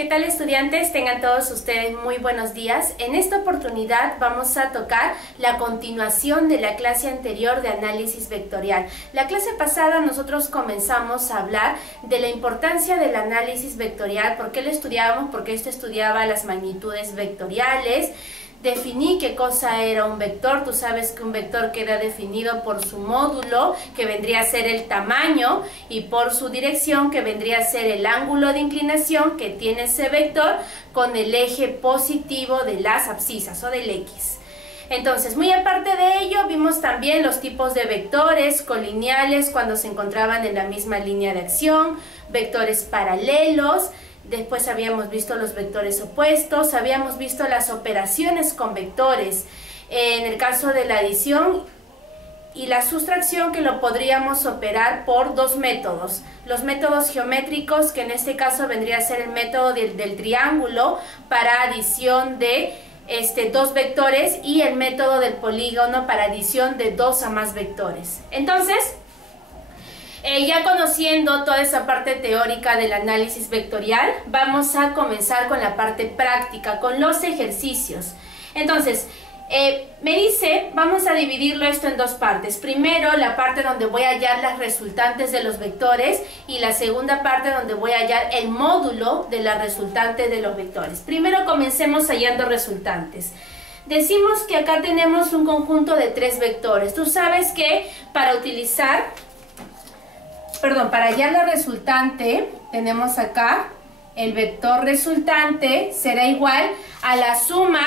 ¿Qué tal, estudiantes? Tengan todos ustedes muy buenos días. En esta oportunidad vamos a tocar la continuación de la clase anterior de análisis vectorial. La clase pasada nosotros comenzamos a hablar de la importancia del análisis vectorial, por qué lo estudiábamos, porque esto estudiaba las magnitudes vectoriales. Definí qué cosa era un vector. Tú sabes que un vector queda definido por su módulo, que vendría a ser el tamaño, y por su dirección, que vendría a ser el ángulo de inclinación que tiene ese vector con el eje positivo de las abscisas o del X. Entonces, muy aparte de ello, vimos también los tipos de vectores colineales cuando se encontraban en la misma línea de acción, vectores paralelos. Después habíamos visto los vectores opuestos, habíamos visto las operaciones con vectores, en el caso de la adición y la sustracción, que lo podríamos operar por dos métodos. Los métodos geométricos, que en este caso vendría a ser el método del triángulo para adición de dos vectores, y el método del polígono para adición de dos a más vectores. Entonces, ya conociendo toda esa parte teórica del análisis vectorial, vamos a comenzar con la parte práctica, con los ejercicios. Entonces, me dice, vamos a dividirlo esto en dos partes. Primero, la parte donde voy a hallar las resultantes de los vectores, y la segunda parte donde voy a hallar el módulo de la resultante de los vectores. Primero comencemos hallando resultantes. Decimos que acá tenemos un conjunto de tres vectores. Tú sabes que para hallar la resultante, tenemos acá el vector resultante será igual a la suma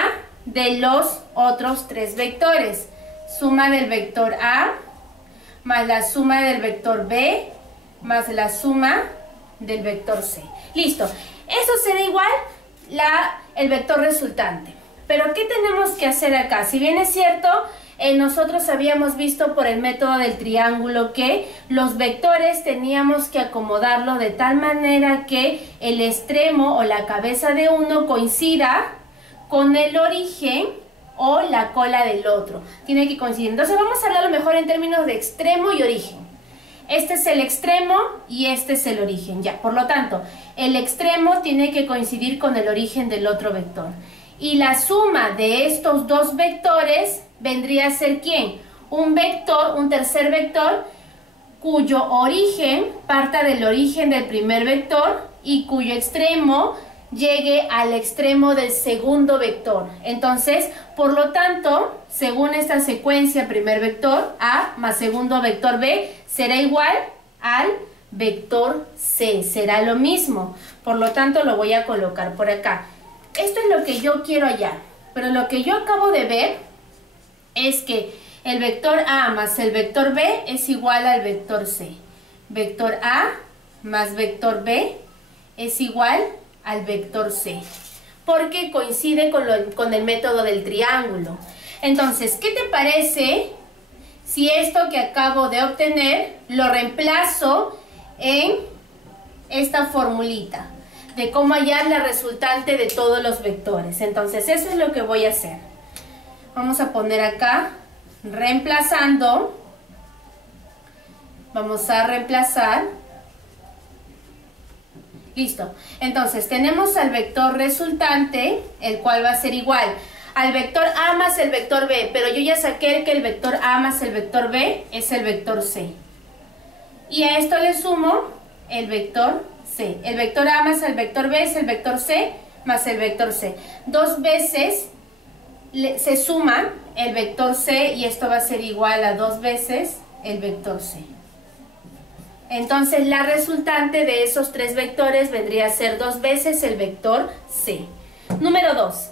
de los otros tres vectores. Suma del vector A más la suma del vector B más la suma del vector C. Listo. Eso será igual el vector resultante. Pero ¿qué tenemos que hacer acá? Si bien es cierto, nosotros habíamos visto por el método del triángulo que los vectores teníamos que acomodarlo de tal manera que el extremo o la cabeza de uno coincida con el origen o la cola del otro. Tiene que coincidir. Entonces vamos a hablarlo mejor en términos de extremo y origen. Este es el extremo y este es el origen. Ya, por lo tanto, el extremo tiene que coincidir con el origen del otro vector. Y la suma de estos dos vectores vendría a ser ¿quién? Un vector, un tercer vector, cuyo origen parta del origen del primer vector y cuyo extremo llegue al extremo del segundo vector. Entonces, por lo tanto, según esta secuencia, primer vector A más segundo vector B será igual al vector C. Será lo mismo. Por lo tanto, lo voy a colocar por acá. Esto es lo que yo quiero hallar, pero lo que yo acabo de ver es que el vector A más el vector B es igual al vector C. Vector A más vector B es igual al vector C, porque coincide con el método del triángulo. Entonces, ¿qué te parece si esto que acabo de obtener lo reemplazo en esta formulita de cómo hallar la resultante de todos los vectores? Entonces, eso es lo que voy a hacer. Vamos a poner acá, reemplazando. Vamos a reemplazar. Listo. Entonces, tenemos al vector resultante, el cual va a ser igual al vector A más el vector B, pero yo ya saqué que el vector A más el vector B es el vector C. Y a esto le sumo el vector C. El vector A más el vector B es el vector C más el vector C. Dos veces se suma el vector C y esto va a ser igual a dos veces el vector C. Entonces, la resultante de esos tres vectores vendría a ser dos veces el vector C. Número 2.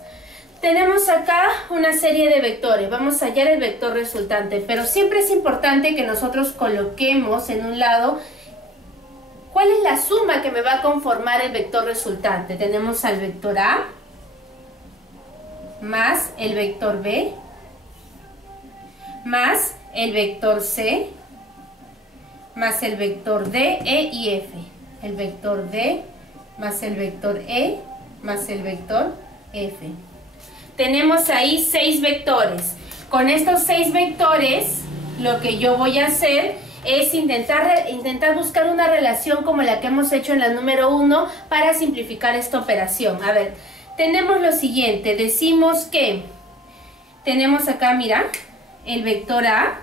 Tenemos acá una serie de vectores. Vamos a hallar el vector resultante, pero siempre es importante que nosotros coloquemos en un lado ¿cuál es la suma que me va a conformar el vector resultante? Tenemos al vector A más el vector B más el vector C más el vector D, E y F. El vector D más el vector E más el vector F. Tenemos ahí 6 vectores. Con estos 6 vectores, lo que yo voy a hacer es intentar buscar una relación como la que hemos hecho en la número 1 para simplificar esta operación. A ver, tenemos lo siguiente, decimos que tenemos acá, mira, el vector A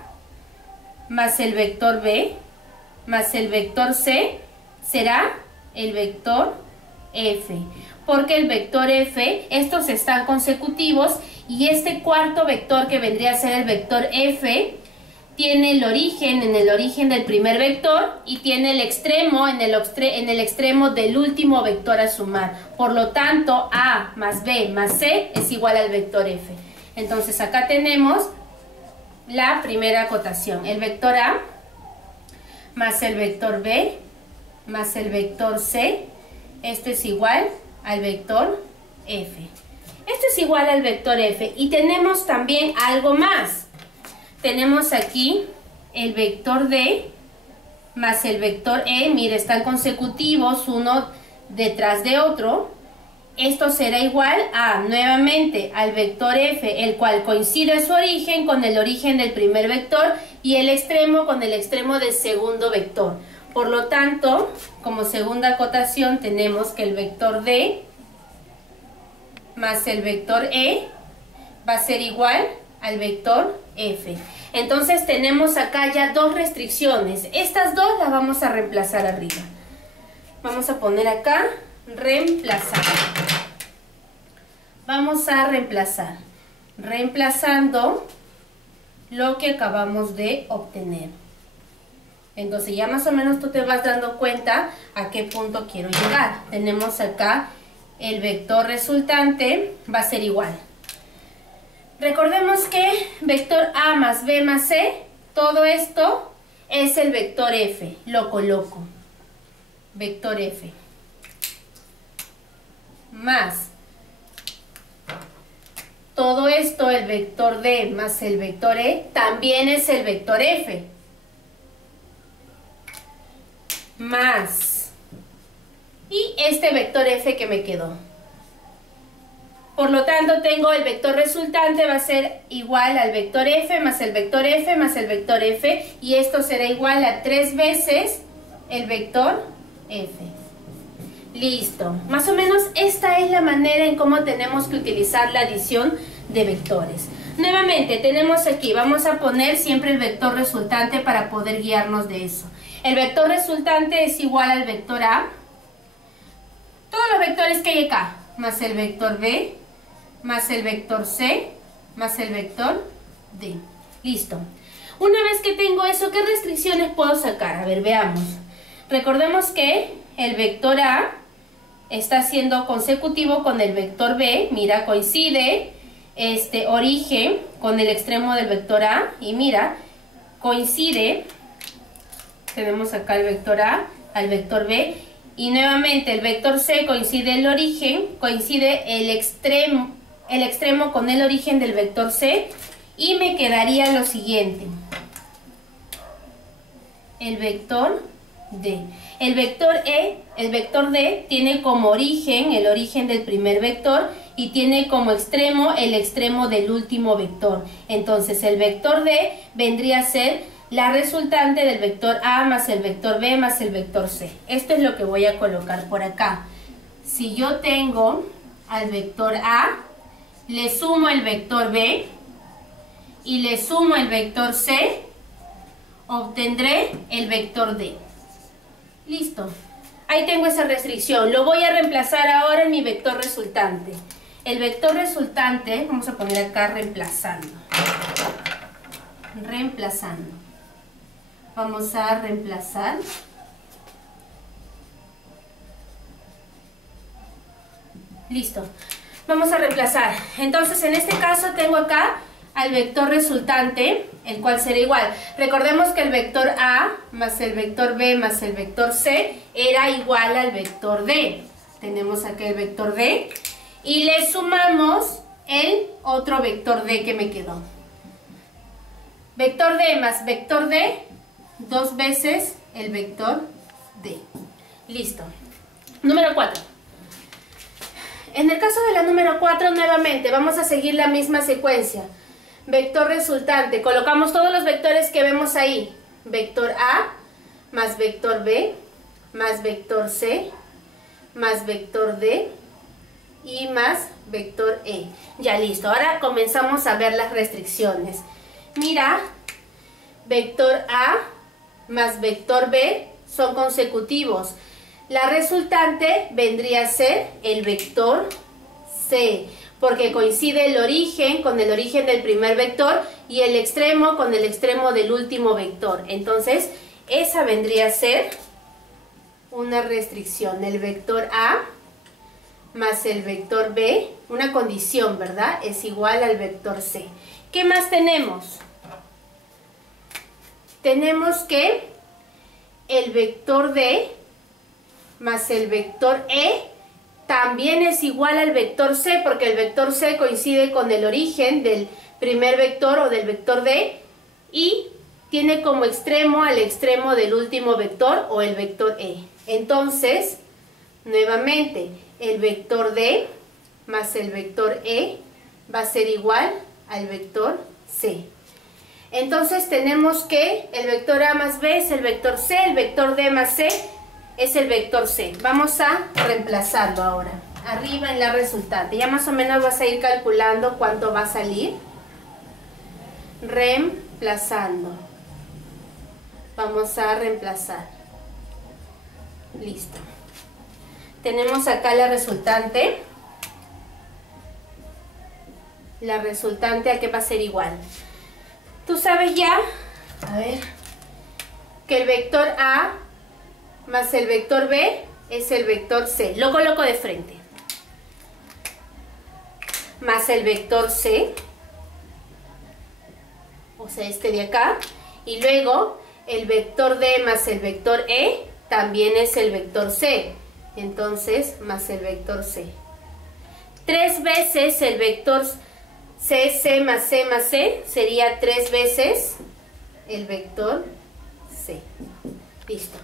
más el vector B más el vector C será el vector F. Porque el vector F, estos están consecutivos y este cuarto vector que vendría a ser el vector F tiene el origen en el origen del primer vector y tiene el extremo en el extremo del último vector a sumar. Por lo tanto, A más B más C es igual al vector F. Entonces acá tenemos la primera acotación. El vector A más el vector B más el vector C, esto es igual al vector F. Esto es igual al vector F. Y tenemos también algo más. Tenemos aquí el vector D más el vector E. Mire, están consecutivos uno detrás de otro. Esto será igual a, nuevamente, al vector F, el cual coincide su origen con el origen del primer vector y el extremo con el extremo del segundo vector. Por lo tanto, como segunda acotación tenemos que el vector D más el vector E va a ser igual al vector F. Entonces tenemos acá ya dos restricciones. Estas dos las vamos a reemplazar arriba. Vamos a poner acá reemplazar. Vamos a reemplazar. Reemplazando lo que acabamos de obtener. Entonces ya más o menos tú te vas dando cuenta a qué punto quiero llegar. Tenemos acá el vector resultante va a ser igual. Recordemos que vector A más B más C, todo esto es el vector F. Lo coloco. Vector F. Más todo esto, el vector D más el vector E, también es el vector F. Más. Y este vector F que me quedó. Por lo tanto, tengo el vector resultante va a ser igual al vector F más el vector F más el vector F. Y esto será igual a 3 veces el vector F. Listo. Más o menos esta es la manera en cómo tenemos que utilizar la adición de vectores. Nuevamente, tenemos aquí, vamos a poner siempre el vector resultante para poder guiarnos de eso. El vector resultante es igual al vector A. Todos los vectores que hay acá, más el vector B, más el vector C, más el vector D. Listo. Una vez que tengo eso, ¿qué restricciones puedo sacar? A ver, veamos. Recordemos que el vector A está siendo consecutivo con el vector B. Mira, coincide este origen con el extremo del vector A. Y mira, coincide, tenemos acá el vector A al vector B. Y nuevamente el vector C coincide el origen, coincide el extremo con el origen del vector C. Y me quedaría lo siguiente. El vector D. El vector el vector D tiene como origen el origen del primer vector y tiene como extremo el extremo del último vector. Entonces el vector D vendría a ser la resultante del vector A más el vector B más el vector C. Esto es lo que voy a colocar por acá. Si yo tengo al vector A, le sumo el vector B y le sumo el vector C, obtendré el vector D. Listo. Ahí tengo esa restricción. Lo voy a reemplazar ahora en mi vector resultante. El vector resultante, vamos a poner acá reemplazando. Reemplazando. Vamos a reemplazar. Listo. Vamos a reemplazar. Entonces, en este caso tengo acá al vector resultante, el cual será igual. Recordemos que el vector A más el vector B más el vector C era igual al vector D. Tenemos aquí el vector D y le sumamos el otro vector D que me quedó. Vector D más vector D, 2 veces el vector D. Listo. Número 4. En el caso de la número 4, nuevamente vamos a seguir la misma secuencia. Vector resultante, colocamos todos los vectores que vemos ahí. vector A más vector B más vector C más vector D y más vector E. Ya listo, ahora comenzamos a ver las restricciones. Mira, vector A más vector B son consecutivos. La resultante vendría a ser el vector C, porque coincide el origen con el origen del primer vector y el extremo con el extremo del último vector. Entonces, esa vendría a ser una restricción, el vector A más el vector B, una condición, ¿verdad? Es igual al vector C. ¿Qué más tenemos? Tenemos que el vector D más el vector E también es igual al vector C, porque el vector C coincide con el origen del primer vector o del vector D y tiene como extremo al extremo del último vector o el vector E. Entonces, nuevamente, el vector D más el vector E va a ser igual al vector C. Entonces tenemos que el vector A más B es el vector C, el vector D más C es el vector C. Vamos a reemplazarlo ahora, arriba en la resultante. Ya más o menos vas a ir calculando cuánto va a salir. Reemplazando. Vamos a reemplazar. Listo. Tenemos acá la resultante. La resultante a qué va a ser igual. Tú sabes ya, a ver, que el vector A más el vector B es el vector C. Lo coloco de frente. Más el vector C, o sea, este de acá. Y luego el vector D más el vector E también es el vector C. Entonces, más el vector C. 3 veces el vector C más C sería 3 veces el vector C. Listo.